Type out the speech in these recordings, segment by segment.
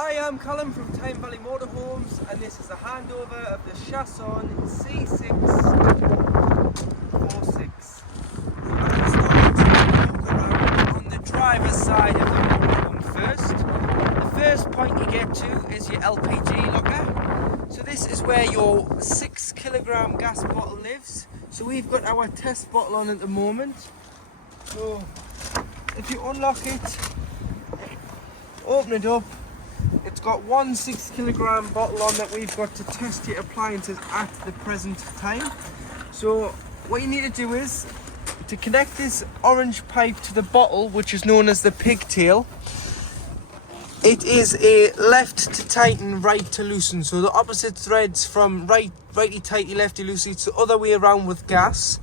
I am Callum from Tyne Valley Motorhomes, and this is a handover of the Chausson C646. On the driver's side of the motorhome first. The first point you get to is your LPG locker. So this is where your 6 kilogram gas bottle lives. So we've got our test bottle on at the moment. So if you unlock it, open it up, it's got one 6 kilogram bottle on that we've got to test your appliances at the present time. So what you need to do is to connect this orange pipe to the bottle, which is known as the pigtail. It is a left to tighten, right to loosen. So the opposite threads from righty tighty, lefty loosey. It's the other way around with gas.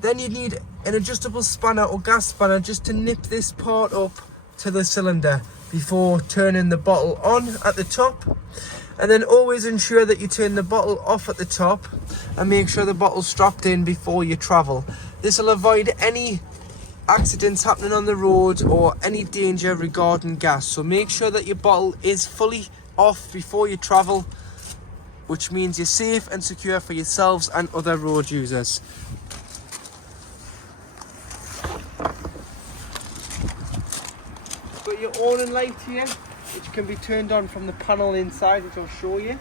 Then you need an adjustable spanner or gas spanner just to nip this part up to the cylinder before turning the bottle on at the top. And then always ensure that you turn the bottle off at the top and make sure the bottle's strapped in before you travel. This will avoid any accidents happening on the road or any danger regarding gas. So make sure that your bottle is fully off before you travel, which means you're safe and secure for yourselves and other road users. Got your awning light here, which can be turned on from the panel inside, which I'll show you.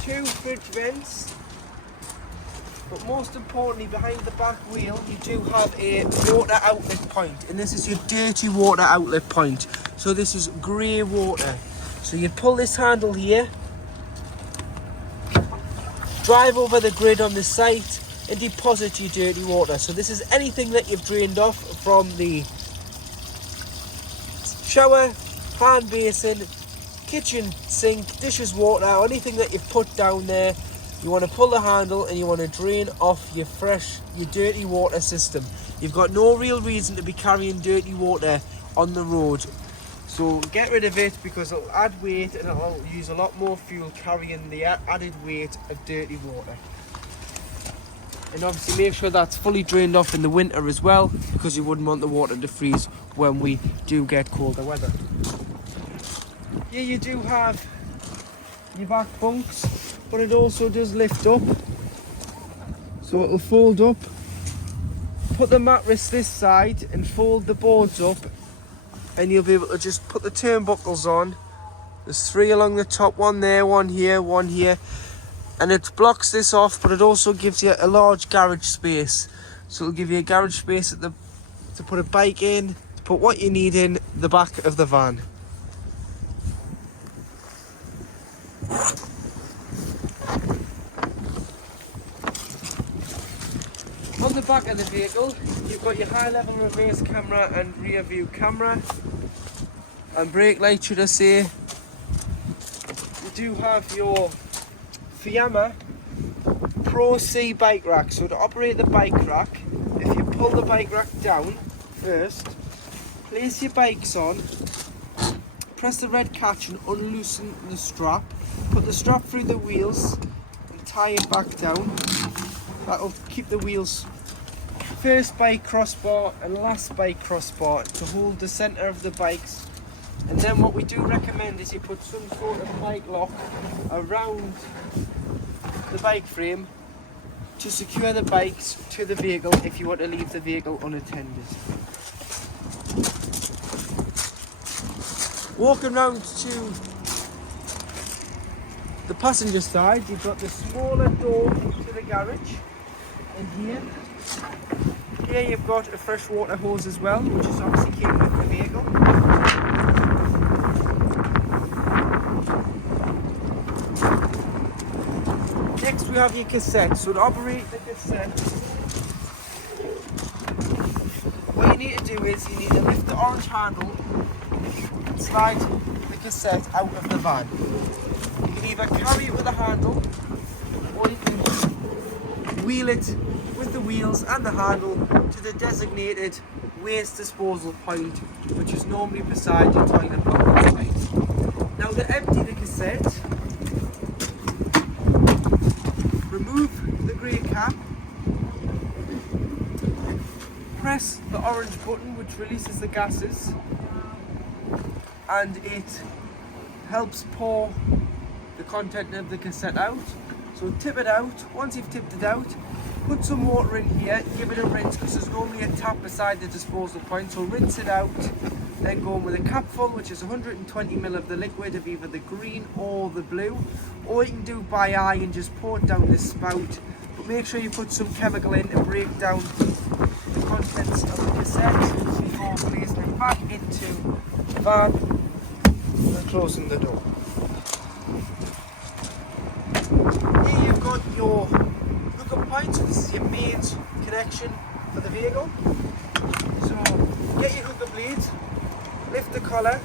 2 fridge vents. But most importantly, behind the back wheel, you do have a water outlet point, and this is your dirty water outlet point. So this is grey water. So you pull this handle here, drive over the grid on the site, and deposit your dirty water. So this is anything that you've drained off from the shower, hand basin, kitchen sink, dishes water, or anything that you've put down there. You want to pull the handle and you want to drain off your dirty water system. You've got no real reason to be carrying dirty water on the road. So get rid of it, because it'll add weight and it'll use a lot more fuel carrying the added weight of dirty water. And obviously make sure that's fully drained off in the winter as well, because you wouldn't want the water to freeze when we do get colder weather. Here you do have your back bunks, but it also does lift up, so it'll fold up. Put the mattress this side and fold the boards up, and you'll be able to just put the turnbuckles on. There's 3 along the top, 1 there, 1 here, 1 here, and it blocks this off, but it also gives you a large garage space. So it'll give you a garage space to put a bike in, to put what you need in the back of the van. On the back of the vehicle, you've got your high level reverse camera and rear view camera, and brake light, should I say. You do have your Fiamma Pro C bike rack. So to operate the bike rack, if you pull the bike rack down first, place your bikes on, press the red catch and unloosen the strap, put the strap through the wheels and tie it back down. That'll keep the wheels first bike crossbar and last bike crossbar to hold the centre of the bikes. And then what we do recommend is you put some sort of bike lock around the bike frame to secure the bikes to the vehicle if you want to leave the vehicle unattended. Walking round to the passenger side, you've got the smaller door to the garage. And here you've got a freshwater hose as well, which is obviously came with the vehicle. Next we have your cassette. So to operate the cassette, what you need to do is you need to lift the orange handle and slide the cassette out of the van. You can either carry it with a handle, or you can wheel it with the wheels and the handle to the designated waste disposal point, which is normally beside your toilet block space. Now to empty the cassette, remove the grey cap, press the orange button which releases the gases, and it helps pour the content of the cassette out. So tip it out. Once you've tipped it out, put some water in here, give it a rinse because there's normally a tap beside the disposal point. So rinse it out, then go in with a capful, which is 120 ml of the liquid of either the green or the blue, or you can do by eye and just pour it down this spout. But make sure you put some chemical in to break down the contents of the cassette before placing it back into the van and closing the door. Here you've got your hookup point, so this is your main connection for the vehicle. So get your hookup lead, lift the collar,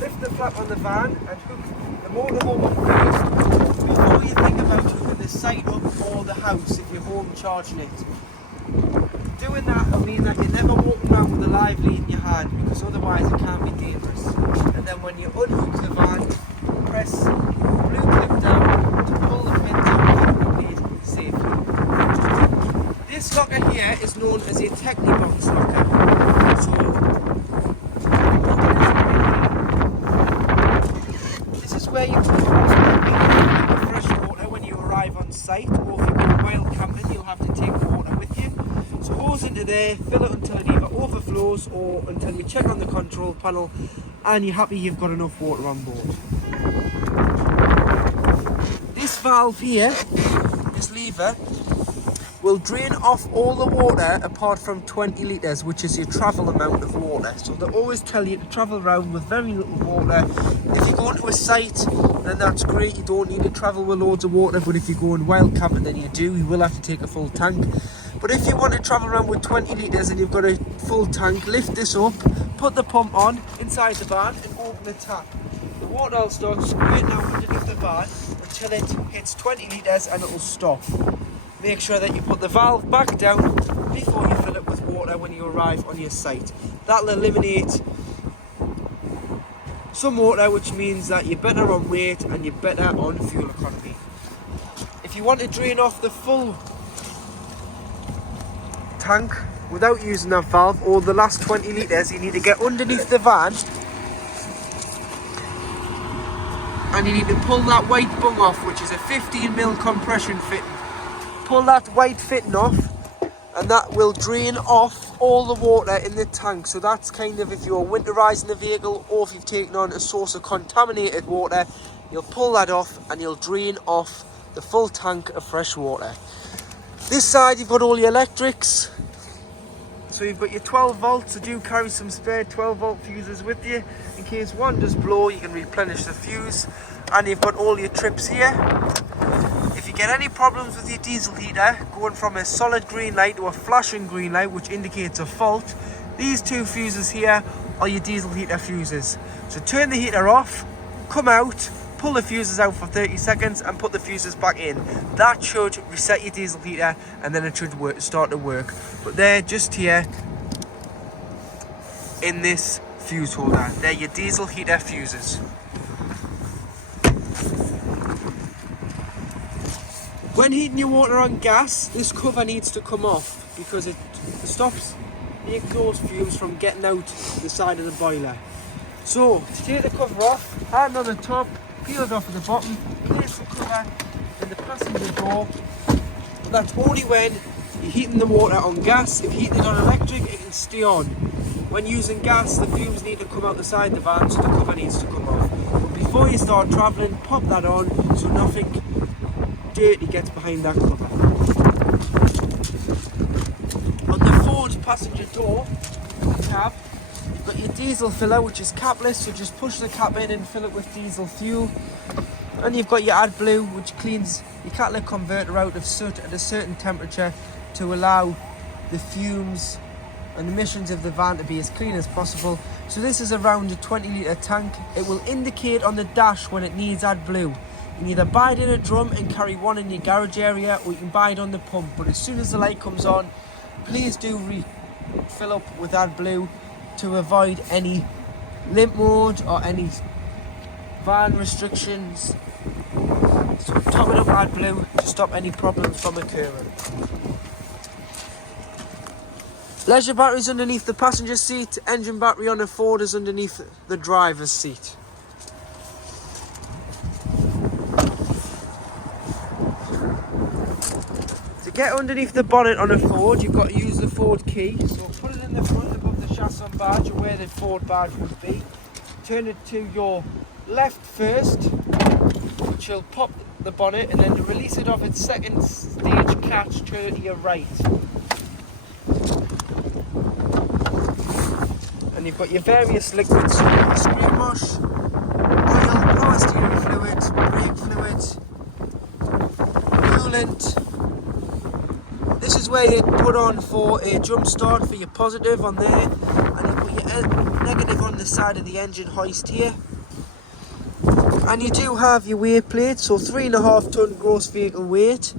lift the flap on the van and hook the motorhome up first before you think about hooking the site up or the house if you're home charging it. Doing that will mean that you're never walking around with a live lead in your hand, because otherwise it can be dangerous. And then when you unhook the van, press the blue clip down to pull the pins out of the lead safely. This locker here is known as a Technibox locker. So this is where you put fresh water when you arrive on site, or if you go wild camping you'll have to take water with you. So hose into there, fill it until it either overflows or until we check on the control panel and you're happy you've got enough water on board. This valve here, this lever, will drain off all the water apart from 20 litres, which is your travel amount of water. So they always tell you to travel around with very little water. If you go into a site, then that's great, you don't need to travel with loads of water, but if you're going wild camping then you do, you will have to take a full tank. But if you want to travel around with 20 litres and you've got a full tank, lift this up, put the pump on inside the van and open the tap. The water will start squirting out underneath the van until it hits 20 litres and it will stop. Make sure that you put the valve back down before you fill it with water when you arrive on your site. That'll eliminate some water, which means that you're better on weight and you're better on fuel economy. If you want to drain off the full tank without using that valve, or the last 20 litres, you need to get underneath the van and you need to pull that white bung off, which is a 15mm compression fitting. Pull that white fitting off and that will drain off all the water in the tank. So that's kind of if you're winterising the vehicle or if you've taken on a source of contaminated water, you'll pull that off and you'll drain off the full tank of fresh water. This side you've got all your electrics. So you've got your 12 volts, so do carry some spare 12 volt fuses with you. In case one does blow, you can replenish the fuse. And you've got all your trips here. If you get any problems with your diesel heater, going from a solid green light to a flashing green light, which indicates a fault, these two fuses here are your diesel heater fuses. So turn the heater off, come out, pull the fuses out for 30 seconds and put the fuses back in. That should reset your diesel heater and then it should start to work. But they're just here in this fuse holder. They're your diesel heater fuses. When heating your water on gas, this cover needs to come off because it stops the exhaust fumes from getting out the side of the boiler. So, to take the cover off, hand on the top, peel it off at the bottom, place the cover in the passenger door. But that's only when you're heating the water on gas. If you're heating it on electric, it can stay on. When using gas, the fumes need to come out the side of the van, so the cover needs to come off. But before you start travelling, pop that on so nothing dirty gets behind that cover. On the forward passenger door, the cab, you've got your diesel filler, which is capless, so just push the cap in and fill it with diesel fuel. And you've got your AdBlue, which cleans your catalytic converter out of soot at a certain temperature to allow the fumes and emissions of the van to be as clean as possible. So this is around a 20 litre tank. It will indicate on the dash when it needs AdBlue. You can either buy it in a drum and carry one in your garage area, or you can buy it on the pump. But as soon as the light comes on, please do refill up with AdBlue to avoid any limp mode or any van restrictions. So top it up with AdBlue to stop any problems from occurring. Leisure battery's underneath the passenger seat, engine battery on a Ford is underneath the driver's seat. To get underneath the bonnet on a Ford, you've got to use the Ford key. So put it in the front above the Chausson badge, or where the Ford badge would be. Turn it to your left first, which will pop the bonnet, and then to release it off its second stage catch, turn it to your right. And you've got your various liquids, screen wash, oil, power steering fluid, brake fluid, coolant. This is where you put on for a jump start for your positive on there, and you put your negative on the side of the engine hoist here. And you do have your weight plate, so 3.5 ton gross vehicle weight.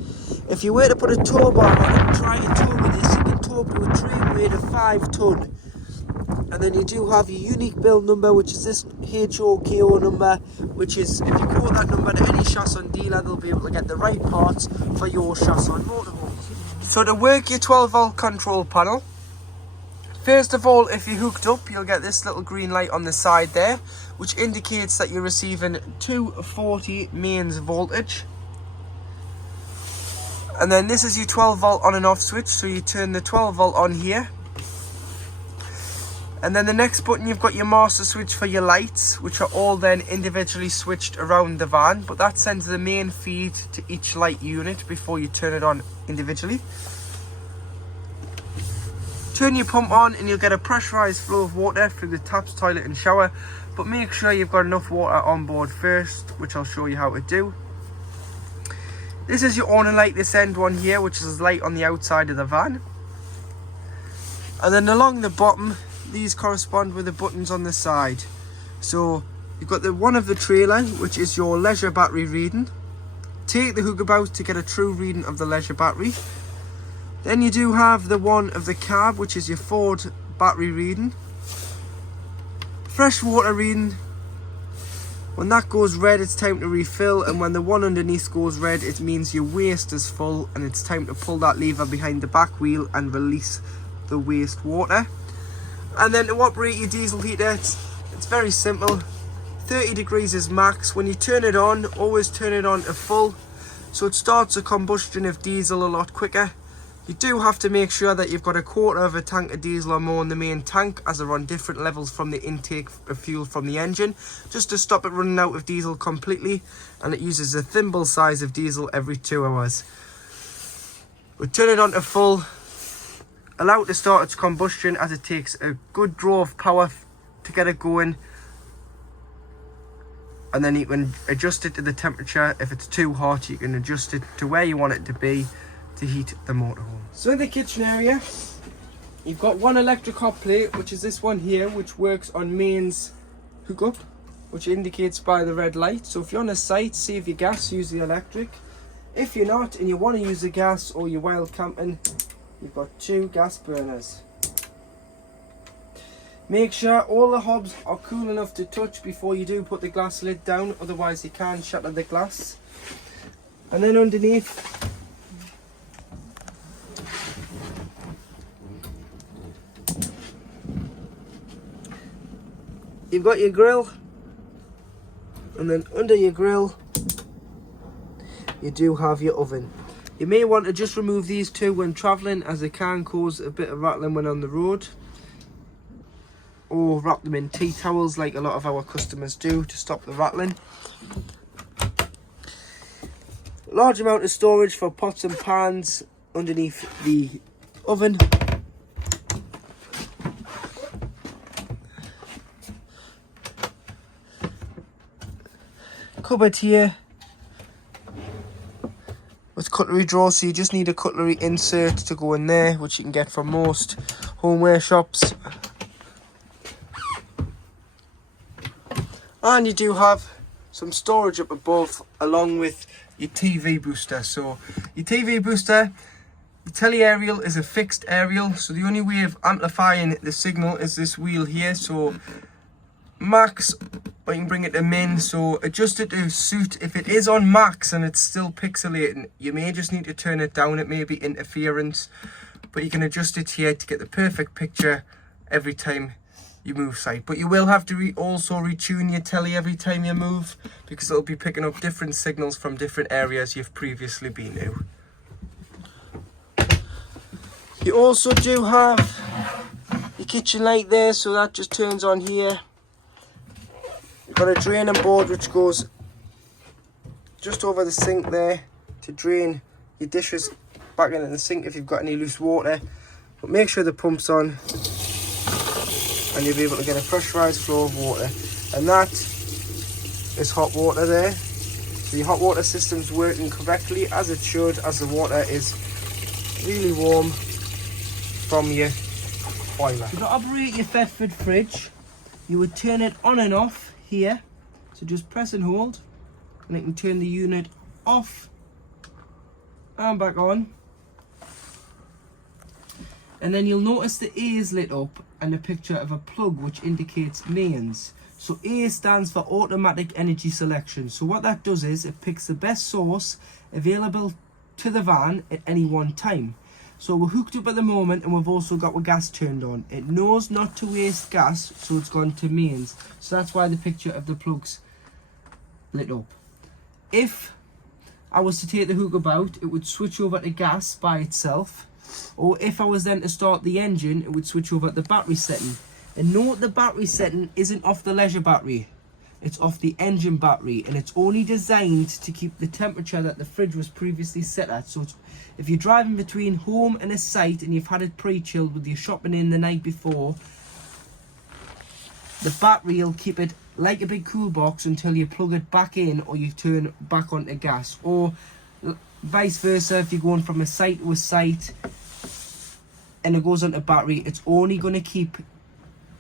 If you were to put a tow bar on it and try to tow with this, you can tow up to a train weight of 5 ton. And then you do have your unique build number, which is this HOKO number, which is, if you quote that number to any Chausson dealer, they'll be able to get the right parts for your Chausson motorhome. So to work your 12 volt control panel, first of all, if you're hooked up, you'll get this little green light on the side there, which indicates that you're receiving 240 mains voltage. And then this is your 12 volt on and off switch, so you turn the 12 volt on here. And then the next button, you've got your master switch for your lights, which are all then individually switched around the van, but that sends the main feed to each light unit before you turn it on individually. Turn your pump on and you'll get a pressurized flow of water through the taps, toilet and shower, but make sure you've got enough water on board first, which I'll show you how to do. This is your awning light, this end one here, which is light on the outside of the van. And then along the bottom, these correspond with the buttons on the side. So you've got the one of the trailer, which is your leisure battery reading. Take the hook about to get a true reading of the leisure battery. Then you do have the one of the cab, which is your Ford battery reading. Fresh water reading. When that goes red, it's time to refill, and when the one underneath goes red, it means your waste is full and it's time to pull that lever behind the back wheel and release the waste water. And then to operate your diesel heater, it's very simple. 30 degrees is max. When you turn it on, always turn it on to full, so it starts the combustion of diesel a lot quicker. You do have to make sure that you've got a quarter of a tank of diesel or more in the main tank, as they're on different levels from the intake of fuel from the engine, just to stop it running out of diesel completely, and it uses a thimble size of diesel every 2 hours. We turn it on to full. Allow it to start its combustion, as it takes a good draw of power to get it going, and then you can adjust it to the temperature. If it's too hot, you can adjust it to where you want it to be to heat the motorhome. So in the kitchen area, you've got one electric hot plate, which is this one here, which works on mains hookup, which indicates by the red light. So if you're on a site, save your gas, use the electric. If you're not and you want to use the gas, or you're wild camping, you've got 2 gas burners. Make sure all the hobs are cool enough to touch before you do put the glass lid down, otherwise you can shatter the glass. And then underneath, you've got your grill, and then under your grill you do have your oven. You may want to just remove these 2 when travelling, as they can cause a bit of rattling when on the road, or wrap them in tea towels like a lot of our customers do to stop the rattling. Large amount of storage for pots and pans underneath the oven. Cupboard here with cutlery drawers, so you just need a cutlery insert to go in there, which you can get from most homeware shops. And you do have some storage up above, along with your TV booster. So your TV booster, the tele aerial is a fixed aerial, so the only way of amplifying the signal is this wheel here. So max, or you can bring it to min, so adjust it to suit. If it is on max and it's still pixelating, you may just need to turn it down. It may be interference, but you can adjust it here to get the perfect picture every time you move sight. But you will have to also retune your telly every time you move, because it'll be picking up different signals from different areas you've previously been to. You also do have your kitchen light there, so that just turns on here. You've got a draining board which goes just over the sink there to drain your dishes back into the sink if you've got any loose water. But make sure the pump's on and you'll be able to get a pressurised flow of water. And that is hot water there. So your hot water system's working correctly as it should, as the water is really warm from your boiler. To operate your Thetford fridge, you would turn it on and off here. So just press and hold, and it can turn the unit off and back on. And then you'll notice the A is lit up and a picture of a plug which indicates mains. So A stands for automatic energy selection. So what that does is it picks the best source available to the van at any one time. So we're hooked up at the moment and we've also got our gas turned on. It knows not to waste gas, so it's gone to mains. So that's why the picture of the plug's lit up. If I was to take the hook about, it would switch over to gas by itself. Or if I was then to start the engine, it would switch over to the battery setting. And note the battery setting isn't off the leisure battery. It's off the engine battery, and it's only designed to keep the temperature that the fridge was previously set at. So if you're driving between home and a site and you've had it pre-chilled with your shopping in the night before, the battery will keep it like a big cool box until you plug it back in or you turn back onto gas. Or vice versa, if you're going from a site to a site and it goes onto battery, it's only going to keep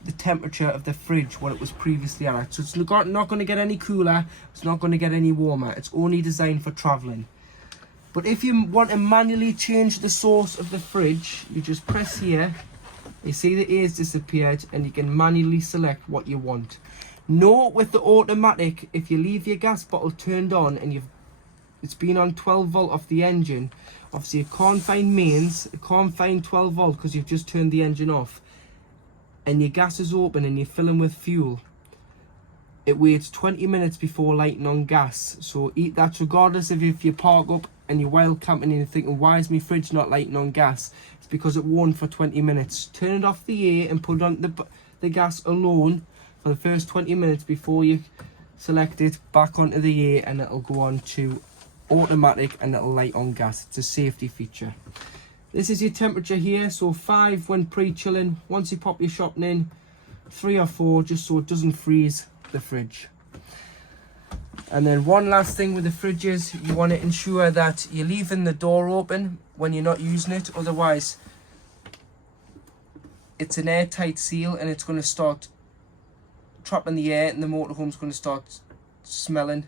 the temperature of the fridge what it was previously at. So it's not going to get any cooler, it's not going to get any warmer. It's only designed for travelling. But if you want to manually change the source of the fridge, you just press here, you see the A's disappeared, and you can manually select what you want. Note with the automatic, if you leave your gas bottle turned on and it's been on 12 volt off the engine, obviously it can't find mains, it can't find 12 volt because you've just turned the engine off, and your gas is open and you're filling with fuel, it waits 20 minutes before lighting on gas. So that's regardless of if you park up and you're wild camping and you're thinking, why is my fridge not lighting on gas? It's because it won't for 20 minutes. Turn it off the A and put on the gas alone for the first 20 minutes before you select it back onto the A, and it'll go on to automatic and it'll light on gas. It's a safety feature. This is your temperature here, so 5 when pre-chilling. Once you pop your shopping in, 3 or 4, just so it doesn't freeze the fridge. And then one last thing with the fridges, you want to ensure that you're leaving the door open when you're not using it, otherwise it's an airtight seal and it's going to start trapping the air, and the motorhome's going to start smelling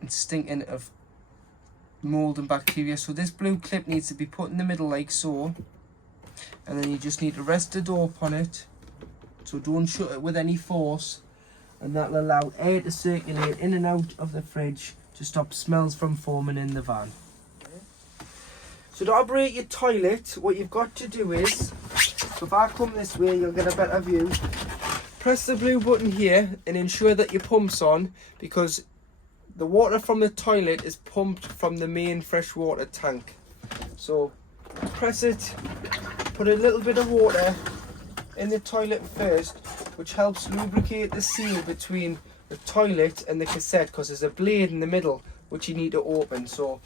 and stinking of mold and bacteria. So this blue clip needs to be put in the middle like so, and then you just need to rest the door upon it, so don't shut it with any force, and that'll allow air to circulate in and out of the fridge to stop smells from forming in the van. So to operate your toilet, what you've got to do is, so if I come this way you'll get a better view, press the blue button here and ensure that your pump's on, because the water from the toilet is pumped from the main freshwater tank. So press it, put a little bit of water in the toilet first, which helps lubricate the seal between the toilet and the cassette, because there's a blade in the middle which you need to open. So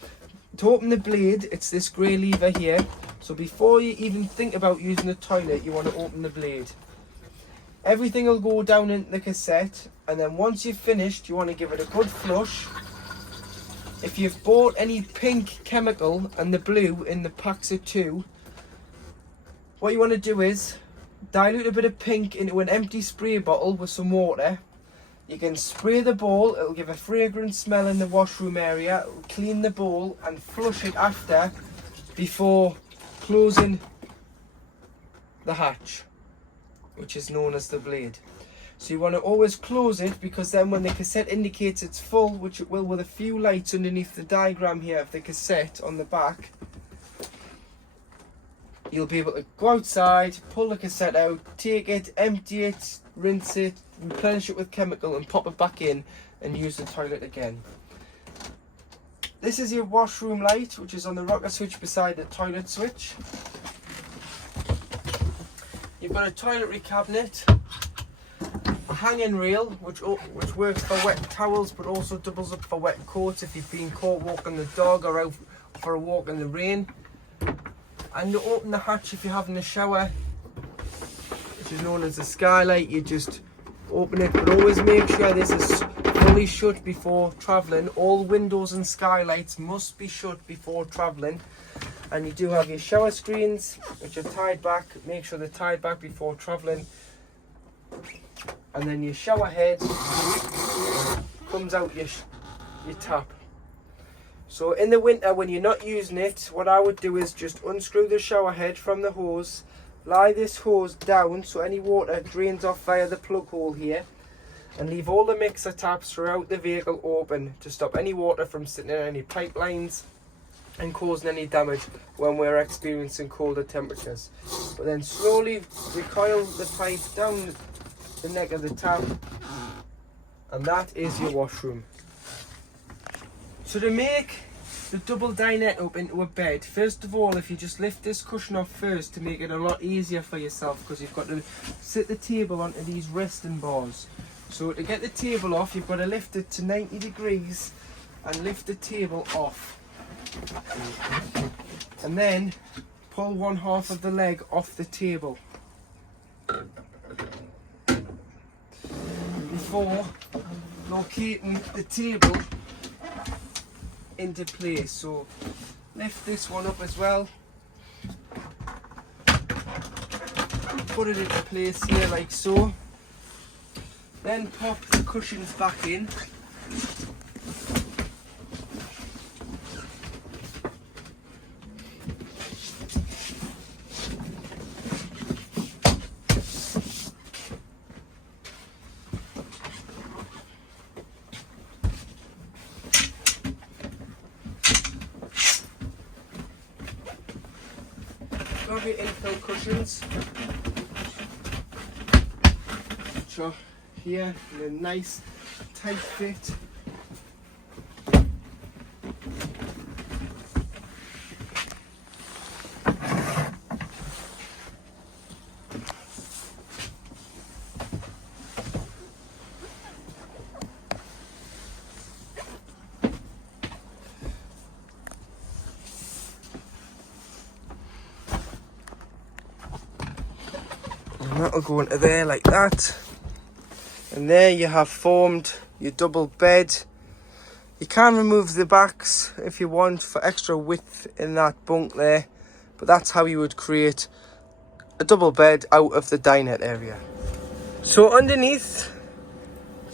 to open the blade, it's this grey lever here. So before you even think about using the toilet, you want to open the blade. Everything will go down into the cassette, and then once you've finished, you want to give it a good flush. If you've bought any pink chemical and the blue in the packs of 2, what you want to do is dilute a bit of pink into an empty spray bottle with some water. You can spray the bowl, it'll give a fragrant smell in the washroom area, it'll clean the bowl, and flush it after, before closing the hatch, which is known as the blade. So you want to always close it, because then when the cassette indicates it's full, which it will with a few lights underneath the diagram here of the cassette on the back, you'll be able to go outside, pull the cassette out, take it, empty it, rinse it, replenish it with chemical and pop it back in and use the toilet again. This is your washroom light, which is on the rocker switch beside the toilet switch. You've got a toiletry cabinet, a hanging rail, which works for wet towels but also doubles up for wet coats if you've been caught walking the dog or out for a walk in the rain. And you open the hatch if you're having a shower, which is known as a skylight. You just open it, but always make sure this is fully shut before travelling. All windows and skylights must be shut before travelling. And you do have your shower screens, which are tied back. Make sure they're tied back before travelling. And then your shower head comes out your tap. So in the winter, when you're not using it, what I would do is just unscrew the shower head from the hose, lie this hose down so any water drains off via the plug hole here, and leave all the mixer taps throughout the vehicle open to stop any water from sitting in any pipelines and causing any damage when we're experiencing colder temperatures. But then slowly recoil the pipe down the neck of the tap, and that is your washroom. So to make the double dinette up into a bed, first of all, if you just lift this cushion off first to make it a lot easier for yourself, because you've got to sit the table onto these resting bars. So to get the table off, you've got to lift it to 90 degrees and lift the table off. And then pull one half of the leg off the table before locating the table into place. So lift this one up as well, put it into place here like so, then pop the cushions back in. Grab your infill cushions, which are here in a nice tight fit. And that'll go into there like that. And there you have formed your double bed. You can remove the backs if you want for extra width in that bunk there, but that's how you would create a double bed out of the dinette area. So underneath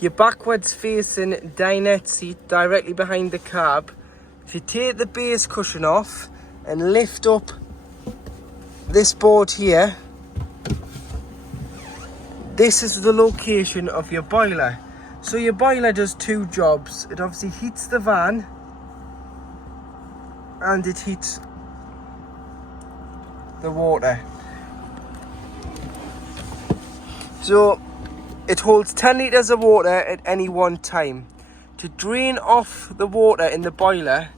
your backwards facing dinette seat directly behind the cab, if you take the base cushion off and lift up this board here, this is the location of your boiler. So your boiler does two jobs. It obviously heats the van and it heats the water. So it holds 10 litres of water at any one time. To drain off the water in the boiler,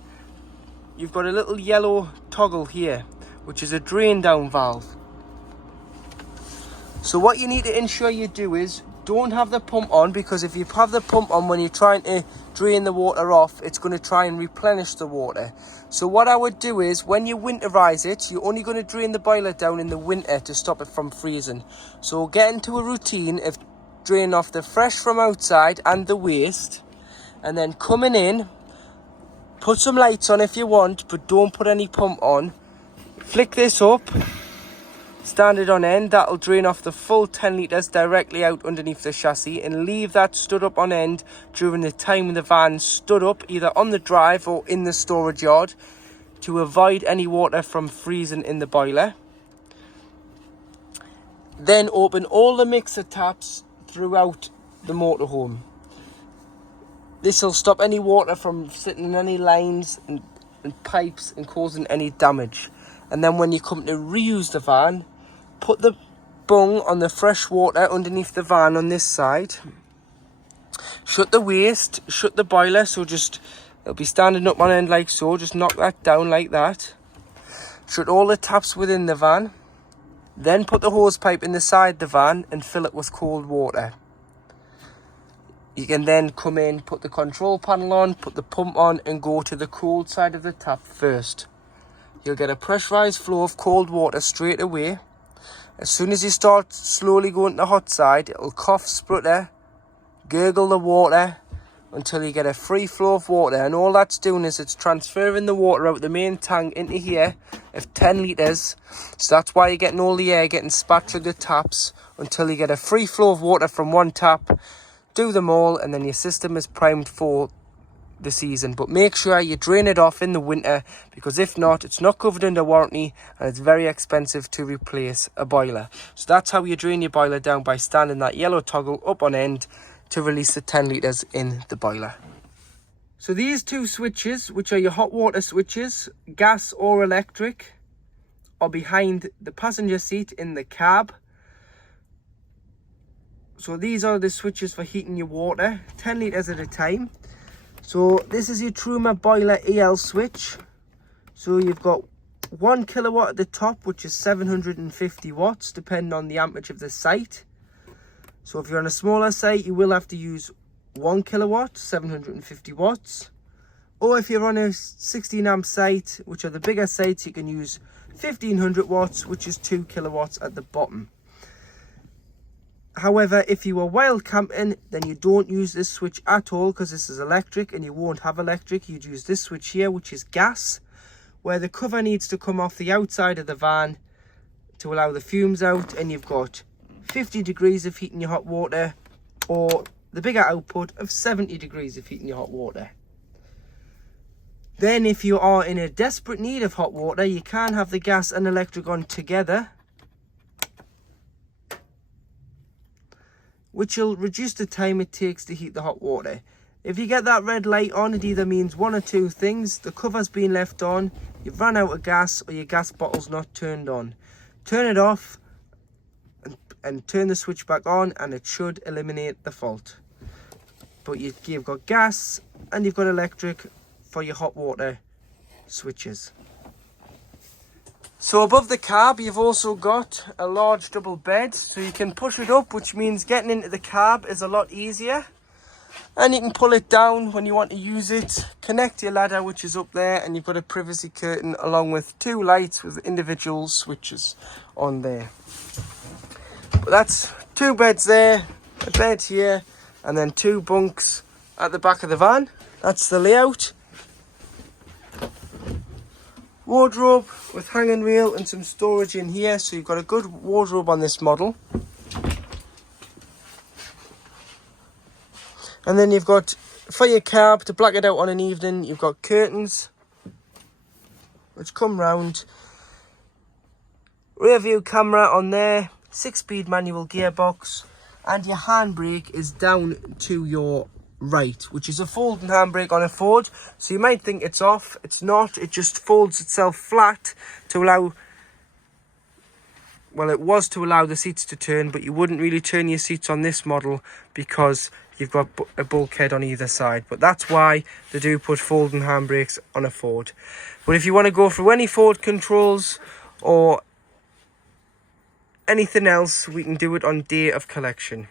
you've got a little yellow toggle here, which is a drain down valve. So what you need to ensure you do is don't have the pump on, because if you have the pump on when you're trying to drain the water off, it's going to try and replenish the water. So what I would do is when you winterize it, you're only going to drain the boiler down in the winter to stop it from freezing. So get into a routine of draining off the fresh from outside and the waste, and then coming in, put some lights on if you want, but don't put any pump on. Flick this up, stand it on end, that'll drain off the full 10 litres directly out underneath the chassis, and leave that stood up on end during the time the van stood up either on the drive or in the storage yard to avoid any water from freezing in the boiler. Then open all the mixer taps throughout the motorhome. This will stop any water from sitting in any lines and pipes and causing any damage. and then when you come to reuse the van, put the bung on the fresh water underneath the van on this side. Shut the waste, shut the boiler, so just, it'll be standing up on end like so, just knock that down like that. Shut all the taps within the van. Then put the hose pipe in the side of the van and fill it with cold water. You can then come in, put the control panel on, put the pump on and go to the cold side of the tap first. You'll get a pressurised flow of cold water straight away. As soon as you start slowly going to the hot side, it'll cough, splutter, gurgle the water until you get a free flow of water. And all that's doing is it's transferring the water out the main tank into here of 10 litres. So that's why you're getting all the air getting spat through the taps until you get a free flow of water from one tap. Do them all and then your system is primed for the season. But make sure you drain it off in the winter, because if not, it's not covered under warranty and it's very expensive to replace a boiler. So that's how you drain your boiler down, by standing that yellow toggle up on end to release the 10 litres in the boiler. So these two switches, which are your hot water switches, gas or electric, are behind the passenger seat in the cab. So these are the switches for heating your water, 10 litres at a time. So this is your Truma boiler EL switch. So you've got 1 kilowatt at the top, which is 750 watts, depending on the amperage of the site. So if you're on a smaller site, you will have to use 1 kilowatt, 750 watts. Or if you're on a 16 amp site, which are the bigger sites, you can use 1500 watts, which is 2 kilowatts at the bottom. However, if you are wild camping, then you don't use this switch at all, because this is electric and you won't have electric. You'd use this switch here, which is gas, where the cover needs to come off the outside of the van to allow the fumes out, and you've got 50 degrees of heating your hot water, or the bigger output of 70 degrees of heating your hot water. Then if you are in a desperate need of hot water, you can have the gas and electric on together, which will reduce the time it takes to heat the hot water. If you get that red light on, it either means one or two things: the cover's been left on, you've run out of gas, or your gas bottle's not turned on. Turn it off and turn the switch back on, and it should eliminate the fault. But you've got gas and you've got electric for your hot water switches. So above the cab, you've also got a large double bed, so you can push it up, which means getting into the cab is a lot easier. And you can pull it down when you want to use it, connect your ladder, which is up there, and you've got a privacy curtain along with 2 lights with individual switches on there. But that's 2 beds there, a bed here, and then 2 bunks at the back of the van. That's the layout. Wardrobe with hanging rail and some storage in here, so you've got a good wardrobe on this model. And then you've got, for your cab, to black it out on an evening, you've got curtains which come round. Rear view camera on there, 6-speed manual gearbox, and your handbrake is down to your right, which is a folding handbrake on a Ford. So you might think it's off. It's not. It just folds itself flat to allow, well, it was to allow the seats to turn, but you wouldn't really turn your seats on this model because you've got a bulkhead on either side. But that's why they do put folding handbrakes on a Ford. But if you want to go through any Ford controls or anything else, we can do it on day of collection.